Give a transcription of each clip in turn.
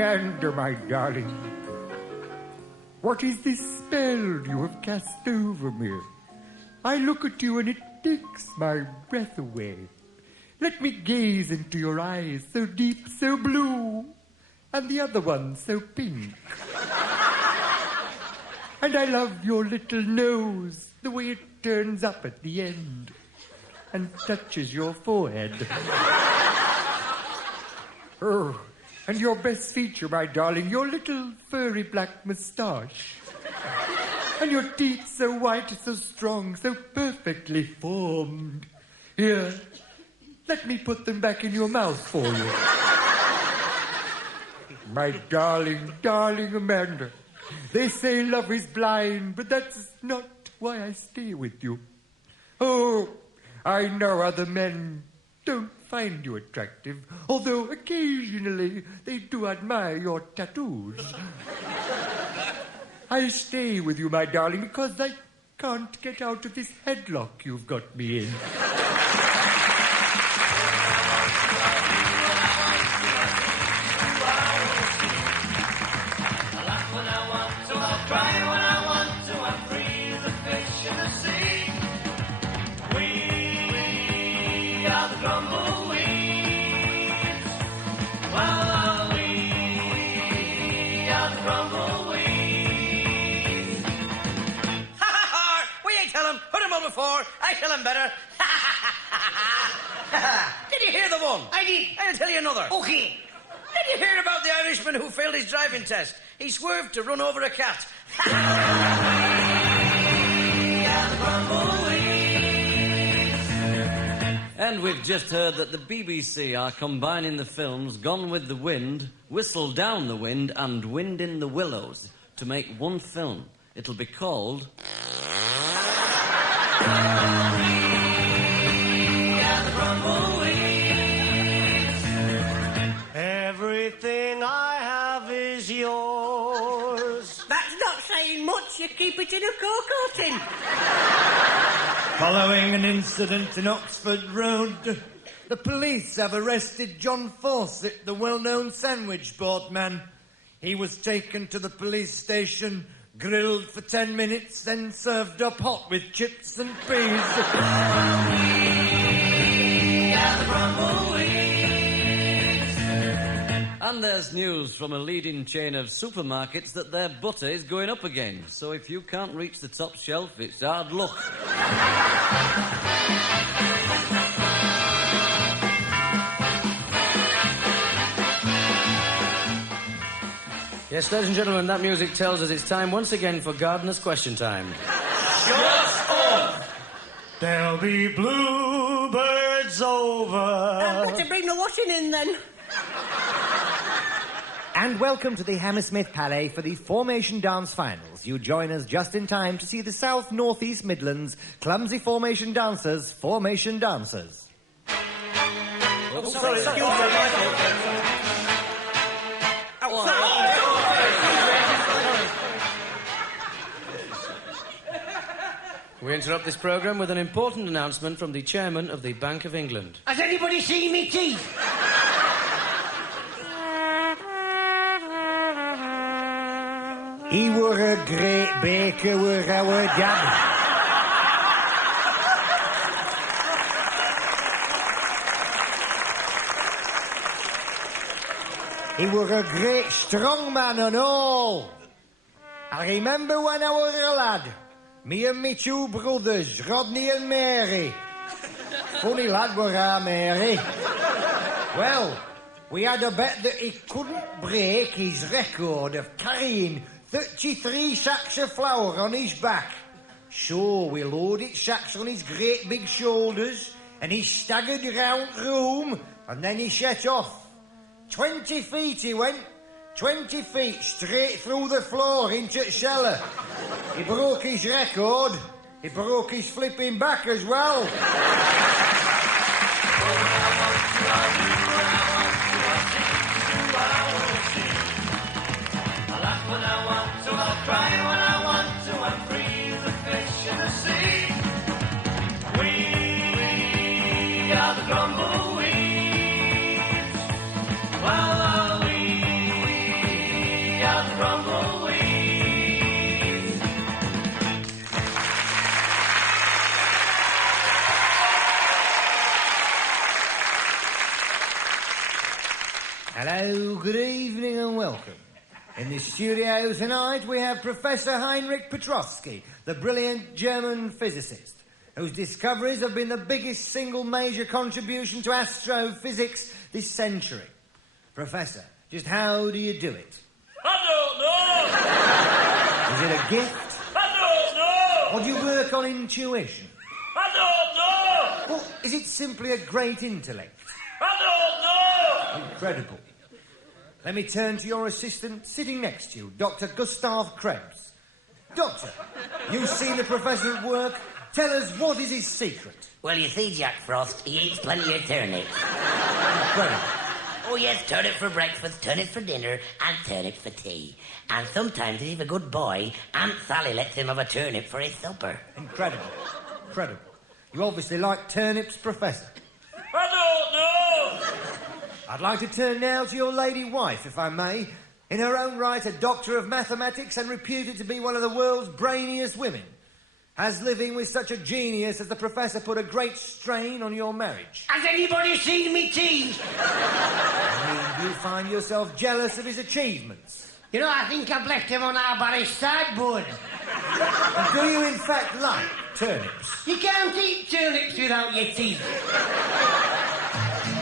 Amanda, my darling, what is this spell you have cast over me? I look at you and it takes my breath away. Let me gaze into your eyes, so deep, so blue, and the other one so pink. And I love your little nose, the way it turns up at the end and touches your forehead. Oh, and your best feature, my darling, your little furry black moustache. And your teeth so white, so strong, so perfectly formed. Here, let me put them back in your mouth for you. My darling, darling Amanda. They say love is blind, but that's not why I stay with you. Oh, I know other men don't find you attractive, although occasionally they do admire your tattoos. I stay with you, my darling, because I can't get out of this headlock you've got me in. I tell him better. Did you hear the one? I did. I'll tell you another. Okay. Did you hear about the Irishman who failed his driving test? He swerved to run over a cat. And we've just heard that the BBC are combining the films Gone with the Wind, Whistle Down the Wind and Wind in the Willows to make one film. It'll be called... Everything I have is yours. That's not saying much. You keep it in a cocoa tin. Following an incident in Oxford Road, the police have arrested John Fawcett, the well-known sandwich boatman. He was taken to the police station, grilled for 10 minutes, then served up hot with chips and peas. And there's news from a leading chain of supermarkets that their butter is going up again. So if you can't reach the top shelf, it's hard luck. Yes, ladies and gentlemen, that music tells us it's time once again for Gardener's Question Time. Shut up! There'll be bluebirds over. Better bring the washing in then. And welcome to the Hammersmith Palais for the Formation Dance Finals. You join us just in time to see the South North East Midlands Clumsy Formation Dancers, Formation Dancers. Oh, sorry. We interrupt this programme with an important announcement from the Chairman of the Bank of England. Has anybody seen me teeth? He were a great baker, were our dad. He were a great strong man and all. I remember when I were a lad, me and me two brothers, Rodney and Mary. Funny lad were our Mary. Well, we had a bet that he couldn't break his record of carrying 33 sacks of flour on his back. So we loaded sacks on his great big shoulders and he staggered round the room and then he set off. 20 feet he went, 20 feet straight through the floor into the cellar. He broke his record, he broke his flipping back as well. We are the Grumbleweeds. Well, we studio tonight we have Professor Heinrich Petrowski, the brilliant German physicist, whose discoveries have been the biggest single major contribution to astrophysics this century. Professor, just how do you do it? I don't know. Is it a gift? I don't know. Or do you work on intuition? I don't know. Or is it simply a great intellect? I don't know. Incredible. Let me turn to your assistant sitting next to you, Dr. Gustav Krebs. Doctor, you've seen the professor at work. Tell us, what is his secret? Well, you see, Jack Frost, he eats plenty of turnips. Incredible. Oh, yes, turnip for breakfast, turnip for dinner, and turnip for tea. And sometimes, if he's a good boy, Aunt Sally lets him have a turnip for his supper. Incredible. Incredible. You obviously like turnips, Professor. I don't know. I'd like to turn now to your lady wife, if I may. In her own right, a doctor of mathematics and reputed to be one of the world's brainiest women. Has living with such a genius as the Professor put a great strain on your marriage? Has anybody seen me teeth? I mean, do you find yourself jealous of his achievements? You know, I think I've left him on our barry's sideboard. And do you, in fact, like turnips? You can't eat turnips without your teeth.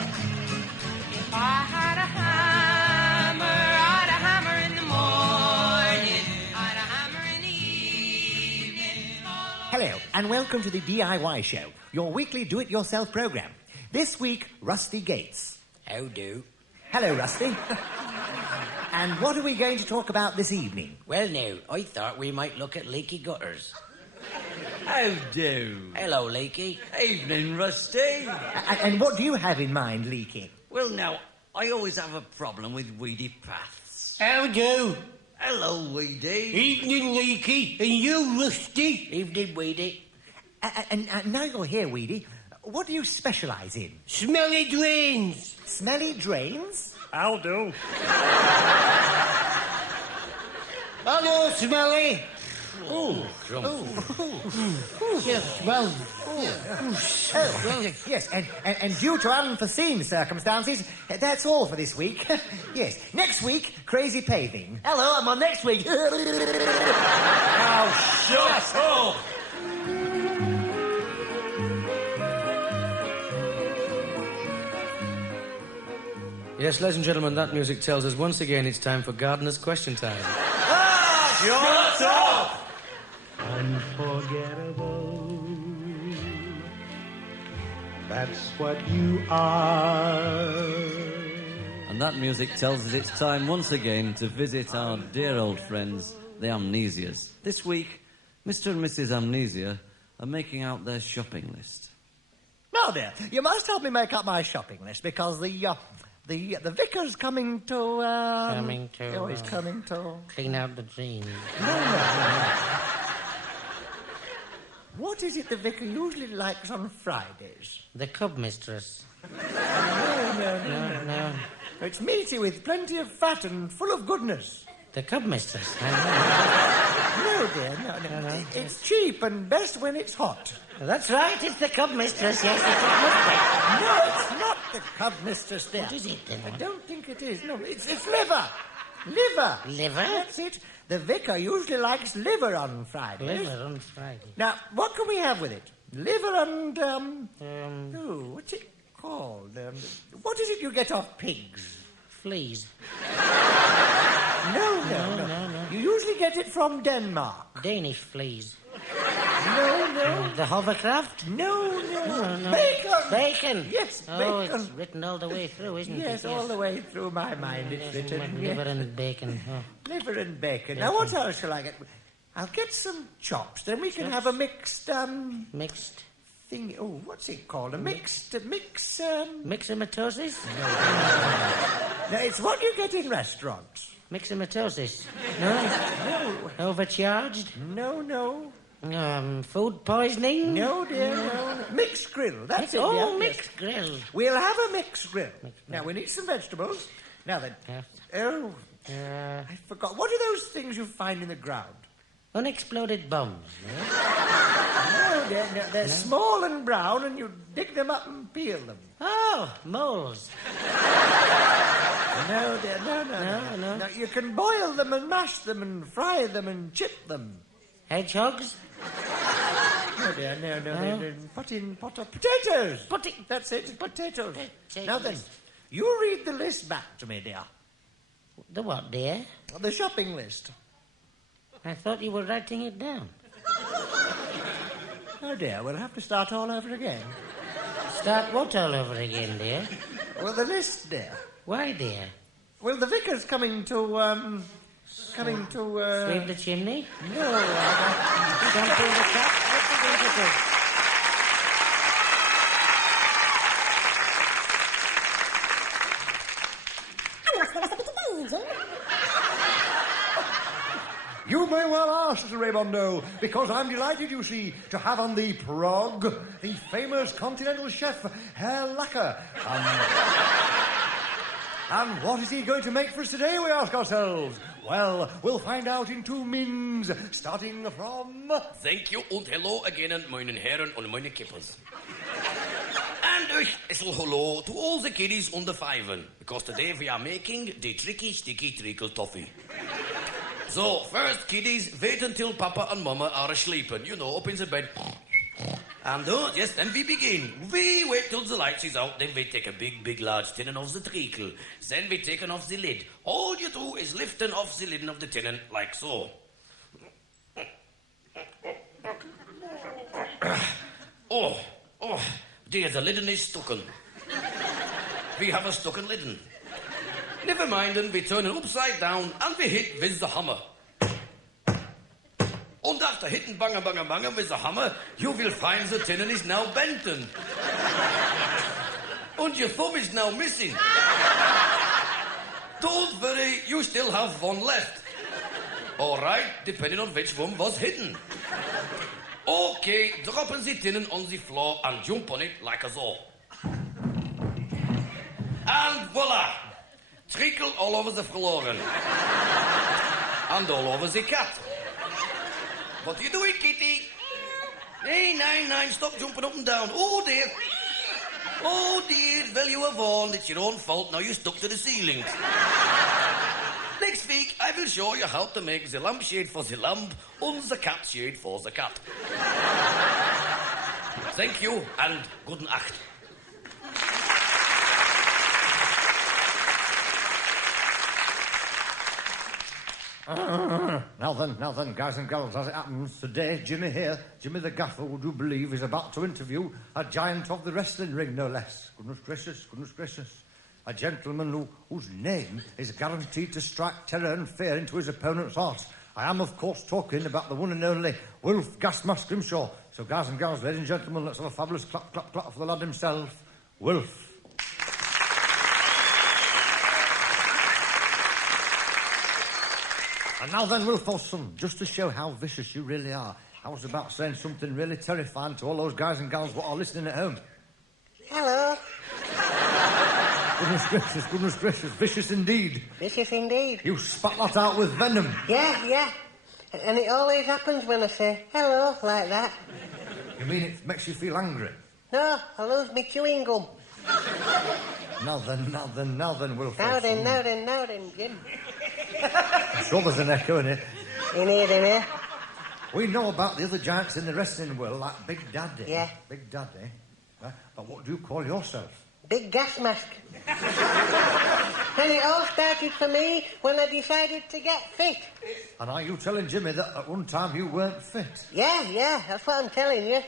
If I had a hammer, I'd a hammer in the morning, I'd a hammer in the evening. Hello, and welcome to the DIY Show, your weekly do-it-yourself program. This week, Rusty Gates. How do? Hello, Rusty. And what are we going to talk about this evening? Well, now, I thought we might look at leaky gutters. How do? Hello, Leaky. Evening, Rusty. And what do you have in mind, Leaky? Well, now, I always have a problem with weedy paths. How do? Hello, Weedy. Evening, Leaky. And you, Rusty. Evening, Weedy. And now you're here, Weedy, what do you specialise in? Smelly drains. Smelly drains? I'll do. Hello, Smelly. Oh, Yes, well. yes, and due to unforeseen circumstances, that's all for this week. Yes, next week, crazy paving. Hello, I'm on next week. Now shut up. Yes, ladies and gentlemen, that music tells us once again it's time for Gardener's Question Time. Shut up. Unforgettable. That's what you are. And that music tells us it's time once again to visit our dear old friends, the Amnesias. This week, Mr. and Mrs. Amnesia are making out their shopping list. Now, dear, you must help me make up my shopping list because the vicar's coming to, Coming to, Oh, he's coming to... Clean out the drains. No. What is it the vicar usually likes on Fridays? The cub mistress. No. It's meaty with plenty of fat and full of goodness. The cub mistress. No, dear, no. It's cheap and best when it's hot. That's right, it's the cub mistress, yes, it must be. No, it's not the cub mistress, dear. What is it, then? I don't think it is. No, it's liver. Liver. Liver? That's it. The vicar usually likes liver on Fridays. Liver on Friday. Now, what can we have with it? Liver and, what's it called? What is it you get off pigs? Fleas. No. You usually get it from Denmark. Danish fleas. No. The hovercraft? No. Bacon! Bacon. Yes, Oh, bacon. it's written all the way through, isn't it? Yes, all the way through my mind it's written. Liver and bacon. Oh. Liver and bacon. Now, what else shall I get? I'll get some chops. Then we can have a mixed, Mixed? thing. Oh, what's it called? A mix, Mixomatosis? No, it's what you get in restaurants. Mixomatosis? No? Overcharged? No. Food poisoning? No, dear, no. Mixed grill. That's it. Oh, yeah, mixed grill. We'll have a mixed grill. Now, we need some vegetables. Now then. Yes. I forgot. What are those things you find in the ground? Unexploded bombs. No, they're small and brown, and you dig them up and peel them. Oh, moles. No, dear, no. You can boil them and mash them and fry them and chip them. Hedgehogs? No, dear, no. They're put in pot of potatoes. That's it, potatoes. Now then, you read the list back to me, dear. The what, dear? The shopping list. I thought you were writing it down. Oh, dear, we'll have to start all over again. Start what all over again, dear? Well, the list, dear. Why, dear? Well, the vicar's coming to... Sweep the chimney? No, Don't pull the cap. What's he going to do? You may well ask, Mr. Raymondo, because I'm delighted, you see, to have on the prog the famous continental chef, Herr Lacker. And what is he going to make for us today, we ask ourselves? Well, we'll find out in 2 mins, starting from... Thank you and hello again, meine Herren und meine Kippers. And a special hello to all the kiddies under 5, because today we are making the tricky sticky treacle toffee. So, first, kiddies, wait until Papa and Mama are asleep, you know, up in the bed. And yes, then we begin. We wait till the lights is out, then we take a big, large tin of the treacle. Then we take off the lid. All you do is lifting off the lid of the tin, like so. Oh, dear, the lid is stucken. We have a stucken lid. Never mind, and we turn it upside down and we hit with the hammer. And after hitting banger with the hammer, you will find the tin is now bent. And your thumb is now missing. Don't worry, you still have one left. All right, depending on which one was hidden. Okay, droppen the tin on the floor and jump on it like a so. And voila! Treacle all over the floor. And all over the cat. What are you doing, kitty? Hey, nine, stop jumping up and down. Oh, dear, well, you have warned. It's your own fault. Now you're stuck to the ceiling. Next week, I will show you how to make the lampshade for the lamp and the cat shade for the cat. Thank you, and good night. Now then, guys and girls, as it happens, today, Jimmy here, Jimmy the Gaffer, would you believe, is about to interview a giant of the wrestling ring, no less. Goodness gracious. A gentleman whose name is guaranteed to strike terror and fear into his opponent's heart. I am, of course, talking about the one and only Wolf Gasmask Grimshaw. So, guys and girls, ladies and gentlemen, let's have a fabulous clap for the lad himself, Wolf. And now then, Wilfosson, just to show how vicious you really are, I was about saying something really terrifying to all those guys and gals what are listening at home. Hello. Goodness gracious, vicious indeed. Vicious indeed. You spat that out with venom. Yeah. And it always happens when I say hello like that. You mean it makes you feel angry? No, I lose my chewing gum. Now then, Wilfosson. Now then, Jim. I'm sure there's an echo in it. In here. We know about the other giants in the wrestling world, like Big Daddy. Yeah. Big Daddy. But what do you call yourself? Big Gas Mask. And it all started for me when I decided to get fit. And are you telling Jimmy that at one time you weren't fit? Yeah, that's what I'm telling you.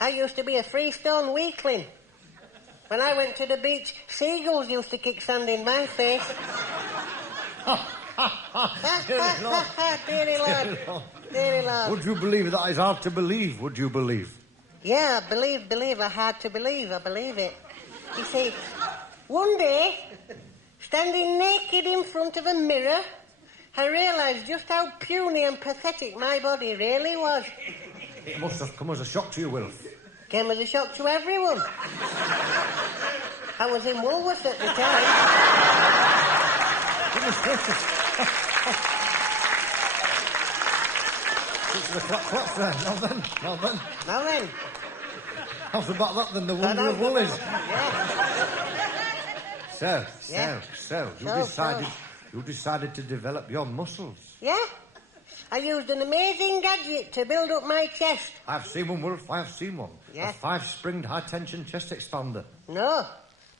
I used to be a freestone weakling. When I went to the beach, seagulls used to kick sand in my face. Deary Lord. Would you believe that is hard to believe, would you believe? Yeah, believe, hard to believe, I believe it. You see, one day, standing naked in front of a mirror, I realised just how puny and pathetic my body really was. It must have come as a shock to you, Wilf. Came as a shock to everyone. I was in Woolworths at the time. Goodness gracious. What's there? Now then. Now then. How's about that then, the wonder of Woolies? Yeah. So, you decided to develop your muscles. Yeah? I used an amazing gadget to build up my chest. I've seen one, Wolf, I've seen one. Yeah. A 5-springed high-tension chest expander. No.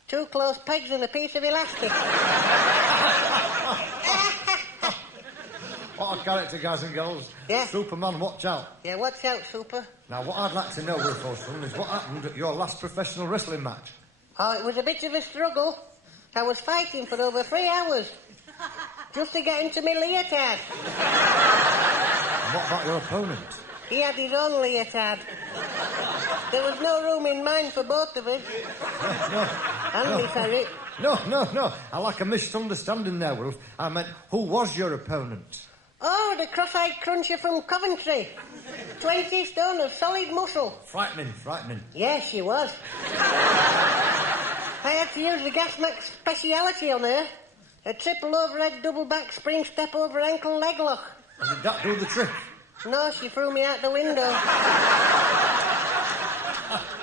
2 close pegs and a piece of elastic. What a character, guys and girls. Yeah. Superman, watch out. Yeah, watch out, Super. Now, what I'd like to know, Wolf Olsen, is what happened at your last professional wrestling match. Oh, it was a bit of a struggle. I was fighting for over 3 hours. Just to get into my leotard. And what about your opponent? He had his own leotard. There was no room in mine for both of us. Andy Ferret. No. I like a misunderstanding there, Wolf. I meant, who was your opponent? Oh, the cross-eyed cruncher from Coventry. 20 stone of solid muscle. Frightening. Yes, she was. I had to use the gas max speciality on her. A triple overhead double back spring step over ankle leg lock. And did that do the trick? No, she threw me out the window.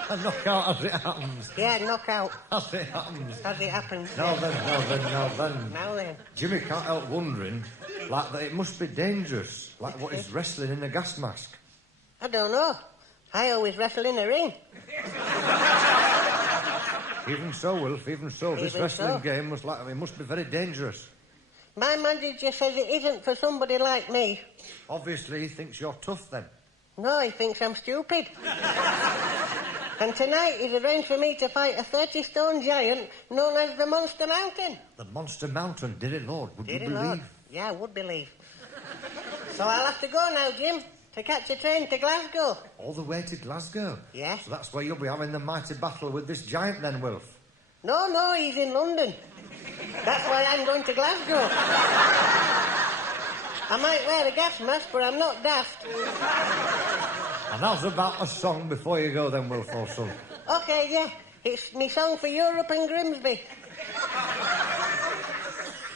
A knockout as it happens. Yeah, knockout. As it happens. As it happens. Now then. Now then. Jimmy can't help wondering, like, that it must be dangerous, like what is wrestling in a gas mask. I don't know. I always wrestle in a ring. Even so, Wolf, this wrestling game must be very dangerous. My manager says it isn't for somebody like me. Obviously, he thinks you're tough, then. No, he thinks I'm stupid. And tonight he's arranged for me to fight a 30-stone giant known as the Monster Mountain. The Monster Mountain, dear Lord, would you believe? Lord? Yeah, I would believe. So I'll have to go now, Jim, to catch a train to Glasgow. All the way to Glasgow? Yeah. So that's where you'll be having the mighty battle with this giant then, Wilf? No, he's in London. That's why I'm going to Glasgow. I might wear a gas mask, but I'm not daft. And how's about a song before you go then, Wilf Olsen? OK, yeah. It's me song for Europe and Grimsby.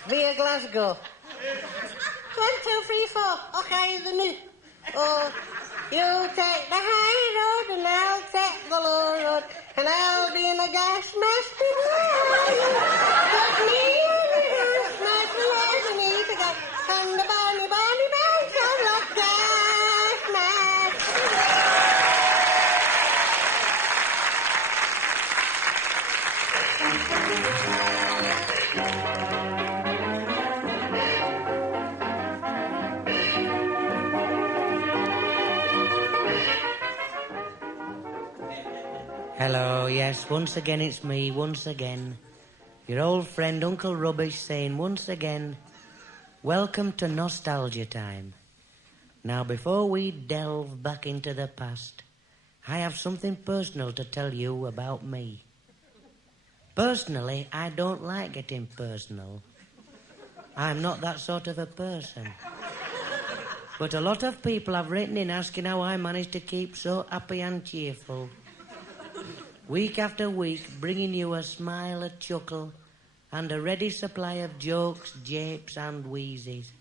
Via Glasgow. 1, 2, 3, 4. OK, the new. Oh, you take the high road and I'll take the low road, and I'll be in a gas mask below you. Put me in a gas mask underneath the gas, and the bonny bounce on the gas mask. Hello, yes, once again it's me, once again. Your old friend Uncle Rubbish saying once again, welcome to Nostalgia Time. Now, before we delve back into the past, I have something personal to tell you about me. Personally, I don't like getting personal. I'm not that sort of a person. But a lot of people have written in asking how I managed to keep so happy and cheerful. Week after week, bringing you a smile, a chuckle, and a ready supply of jokes, japes, and wheezes.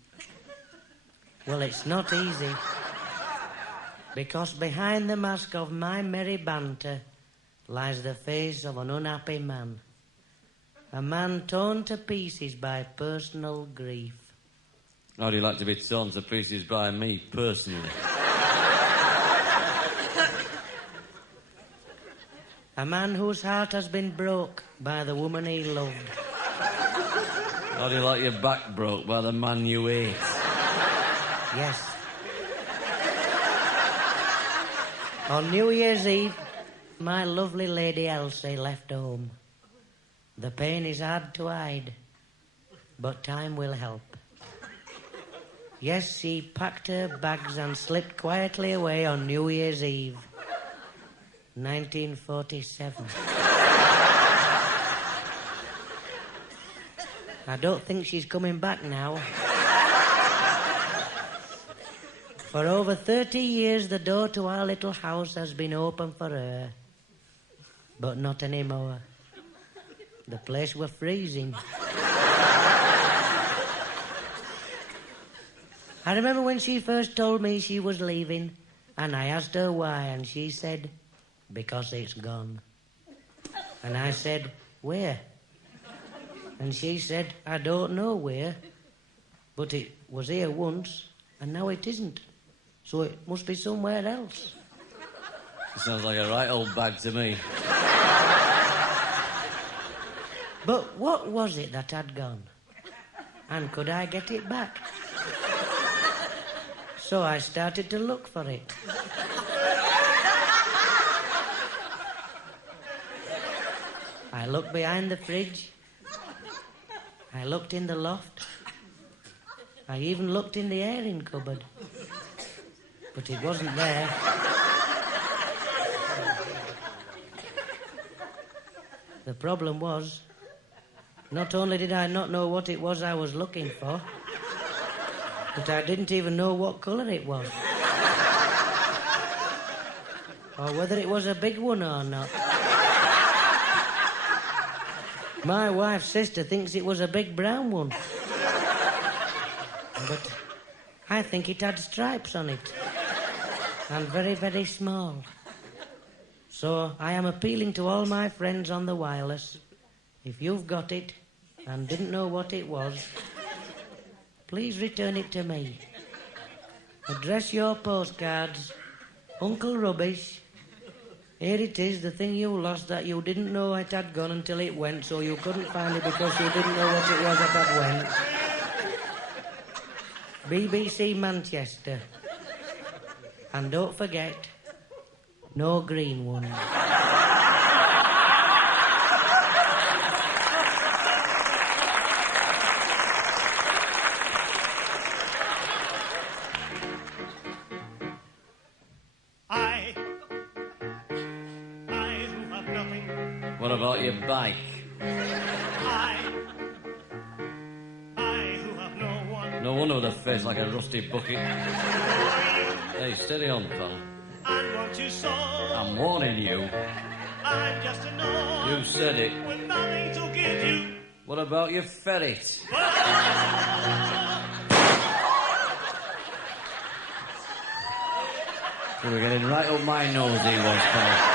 Well, it's not easy. Because behind the mask of my merry banter lies the face of an unhappy man. A man torn to pieces by personal grief. How do you like to be torn to pieces by me, personally? A man whose heart has been broke by the woman he loved. How do you like your back broke by the man you ate? Yes. On New Year's Eve, my lovely Lady Elsie left home. The pain is hard to hide, but time will help. Yes, she packed her bags and slipped quietly away on New Year's Eve. 1947. I don't think she's coming back now. For over 30 years, the door to our little house has been open for her. But not anymore. The place was freezing. I remember when she first told me she was leaving, and I asked her why, and she said, because it's gone. And I said, where? And she said, I don't know where, but it was here once, and now it isn't. So it must be somewhere else. It sounds like a right old bag to me. But what was it that had gone? And could I get it back? So I started to look for it. I looked behind the fridge. I looked in the loft. I even looked in the airing cupboard. But it wasn't there. The problem was, not only did I not know what it was I was looking for, but I didn't even know what colour it was. Or whether it was a big one or not. My wife's sister thinks it was a big brown one. But I think it had stripes on it. And very, very small. So I am appealing to all my friends on the wireless. If you've got it and didn't know what it was, please return it to me. Address your postcards, Uncle Rubbish. Here it is, the thing you lost that you didn't know it had gone until it went, so you couldn't find it because you didn't know what it was that had went. BBC Manchester. And don't forget, no green one. What about your bike? I who have no one. No wonder with a face like a rusty bucket. Hey, steady on, pal. And what you saw. I'm warning you. I'm just a norm. You said it. With nothing to give you. What about your ferret? You were getting right up my nose, he was, pal.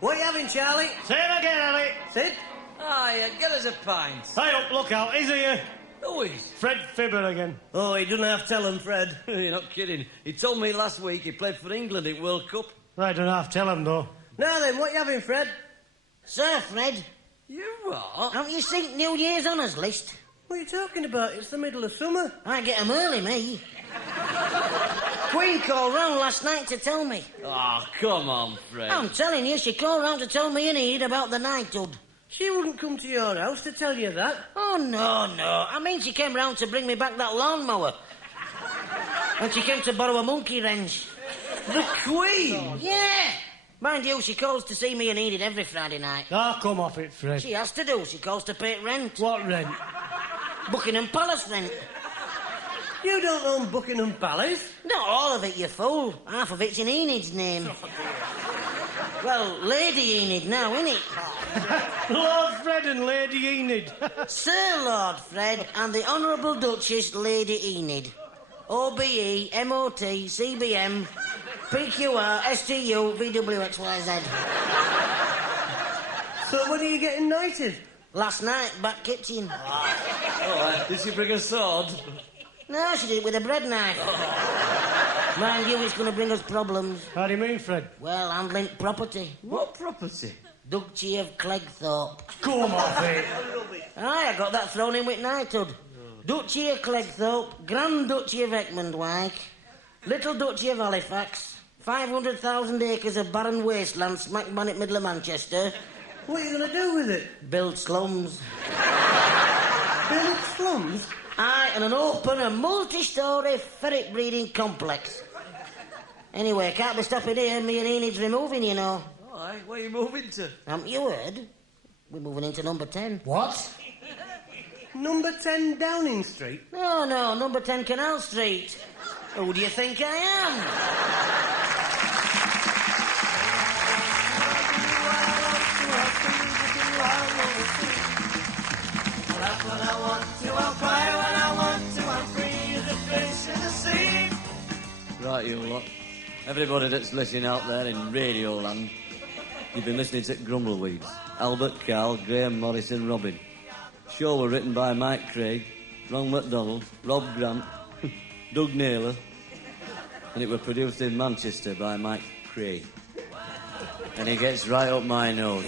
What are you having, Charlie? Say it again, Ellie. Sit. Aye, get us a pint. Hey up, look out, is he? Who is? Fred Fibber again. Oh, he doesn't have to tell him, Fred. You're not kidding. He told me last week he played for England at World Cup. I don't have to tell him, though. Now then, what are you having, Fred? Sir Fred, You are? haven't you seen New Year's honours list? What are you talking about? It's the middle of summer. I get 'em early, me. Queen called round last night to tell me. Oh, come on, Fred. I'm telling you, she called round to tell me and Enid about the knighthood. She wouldn't come to your house to tell you that. Oh, no. I mean, she came round to bring me back that lawnmower. And she came to borrow a monkey wrench. The Queen? Yeah. Mind you, she calls to see me and Enid every Friday night. Ah, come off it, Fred. She has to do. She calls to pay rent. What rent? Buckingham Palace rent. You don't own Buckingham Palace. Not all of it, you fool. Half of it's in Enid's name. Well, Lady Enid now, innit? Lord Fred and Lady Enid. Sir Lord Fred and the Honourable Duchess Lady Enid. OBE, MOT, CBM, PQR, STU, VWXYZ. So when are you getting knighted? Last night, back kitchen. Did she bring a sword? No, she did it with a bread knife. Mind you, it's going to bring us problems. How do you mean, Fred? Well, handling property. What property? Duchy of Cleggthorpe. Come off it. Aye, I got that thrown in with knighthood. Duchy of Cleggthorpe, Grand Duchy of Eckmondwike, Little Duchy of Halifax, 500,000 acres of barren wasteland smack bang in middle of Manchester. What are you going to do with it? Build slums. Build slums? Aye, and an open and multi-storey ferret breeding complex. Anyway, can't be stopping here. Me and Enid's removing, you know. All right, where are you moving to? Haven't you heard? We're moving into number 10. What? Number 10 Downing Street? No, number 10 Canal Street. Who do you think I am? when I want to, I'll cry when I want to, I'm free as a fish in the sea. Right, you lot. Everybody that's listening out there in Radio Land, you've been listening to Grumbleweeds. Albert, Carl, Graham, Maurice and Robin. Show were written by Mike Craig, Ron MacDonald, Rob Grant, Doug Naylor, and it were produced in Manchester by Mike Craig. And he gets right up my nose.